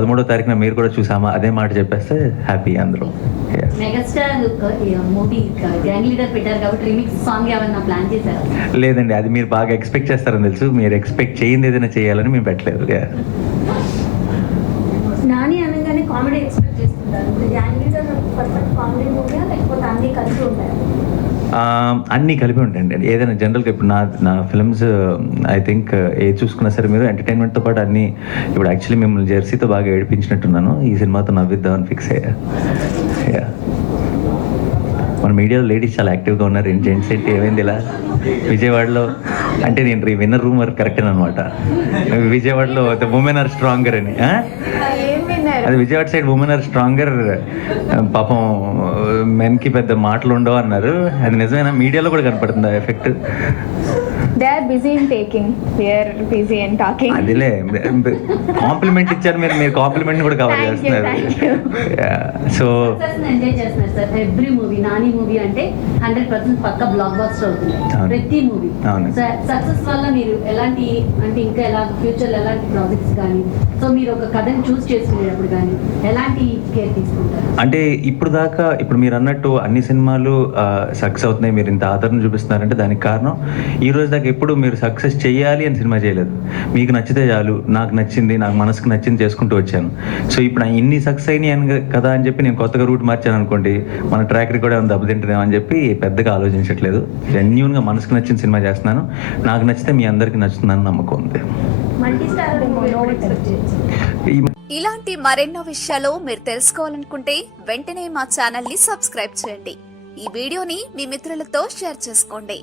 13వ తారీఖున మీరు కూడా చూసామా అదే మాట చెప్పేస్తే హ్యాపీ అందరూ. మెగాస్టార్ మూవీ గ్యాంగ్ లీడర్ పెట్టారు కాబట్టి రీమిక్స్ సాంగ్ ఏమన్నా ప్లాన్ చేశారా? లేదండి, అది మీరు బాగా ఎక్స్పెక్ట్ చేస్తారని తెలుసు. మీరు ఎక్స్పెక్ట్ చేయింది ఏదైనా చేయాలని మేము పెట్టలేదు. నాని అనగానే కామెడీ ఎక్స్పెక్ట్ చేస్తుంటారు. ఇప్పుడు గ్యాంగ్ లీడర్ పర్ఫెక్ట్ కామెడీ మూవీయా లేకపోతే అన్ని కలిసి ఉంటాయా? అన్నీ కలిపి ఉంటాయండి. ఏదైనా జనరల్గా ఇప్పుడు నా ఫిల్మ్స్ ఐ థింక్ ఏది చూసుకున్నా సరే మీరు ఎంటర్టైన్మెంట్తో పాటు అన్నీ, ఇప్పుడు యాక్చువల్లీ మిమ్మల్ని జెర్సీతో బాగా ఏడిపించినట్టున్నాను, ఈ సినిమాతో నవ్విద్దామని ఫిక్స్ అయ్యా. మన మీడియాలో లేడీస్ చాలా యాక్టివ్గా ఉన్నారు. జెంట్స్ ఏంటి ఏమైంది ఇలా విజయవాడలో అంటే నేను విన్న రూమర్ కరెక్ట్ అనమాట. విజయవాడలో ద ఉమెన్ ఆర్ స్ట్రాంగర్ అని. అది Vijayawada side women are stronger, పాపం మెన్కి పెద్ద మాటలు ఉండవు అన్నారు. అది నిజమేనా? మీడియాలో కూడా కనపడుతుంది ఆ effect. They are busy in taking. We are busy in talking. అదిలే కాంప్లిమెంట్ ఇచ్చారు మీరు కాంప్లిమెంట్ కూడా కవర్ చేస్తున్నారు. సో ఎంజాయ్ చేస్తున్నారు sir. Every movie Nani movie అంటే 100% పక్క బ్లాక్ బస్టర్ అవుతుంది ప్రతి మూవీ. సక్సెస్ వల్ల మీరు ఎలాంటి అంటే ఇంకా ఎలా ఫ్యూచర్ ఎలాంటి ప్రాజెక్ట్స్ కానీ, సో మీరు ఒక కథని చూస్ చేసుకునేటప్పుడు కానీ ఎలాంటి కేర్ తీసుకుంటారు? అంటే ఇప్పుడు మీరు అన్నట్టు అన్ని సినిమాలు సక్సెస్ అవుతున్నాయి, మీరు ఇంత ఆదరణ చూపిస్తున్నారంటే దానికి కారణం ఈ రోజు దాకా ఎప్పుడు మీరు సక్సెస్ చేయాలి అని సినిమా చేయలేదు. మీకు నచ్చితే చాలు, నాకు నచ్చింది, నాకు మనసుకు నచ్చింది చేసుకుంటూ వచ్చాను. సో ఇప్పుడు ఇన్ని సక్సెస్ అయినాయి కదా అని చెప్పి నేను కొత్తగా రూట్ మార్చాను అనుకోండి, మన ట్రాక్ రికార్డ్ ఏమైనా దెబ్బతింటుందేమో అని చెప్పి పెద్దగా ఆలోచించట్లేదు. జెన్యూన్గా మనసుకు నచ్చిన సినిమా చేస్తున్నాను, నాకు నచ్చితే మీ అందరికీ నచ్చుతుందని నమ్మకం ఉంది. ఇలాంటి మరెన్నో విషయాలు మీరు తెలుసుకోవాలనుకుంటే వెంటనే మా ఛానల్ ని సబ్స్క్రైబ్ చేయండి. ఈ వీడియోని మీ మిత్రులతో షేర్ చేసుకోండి.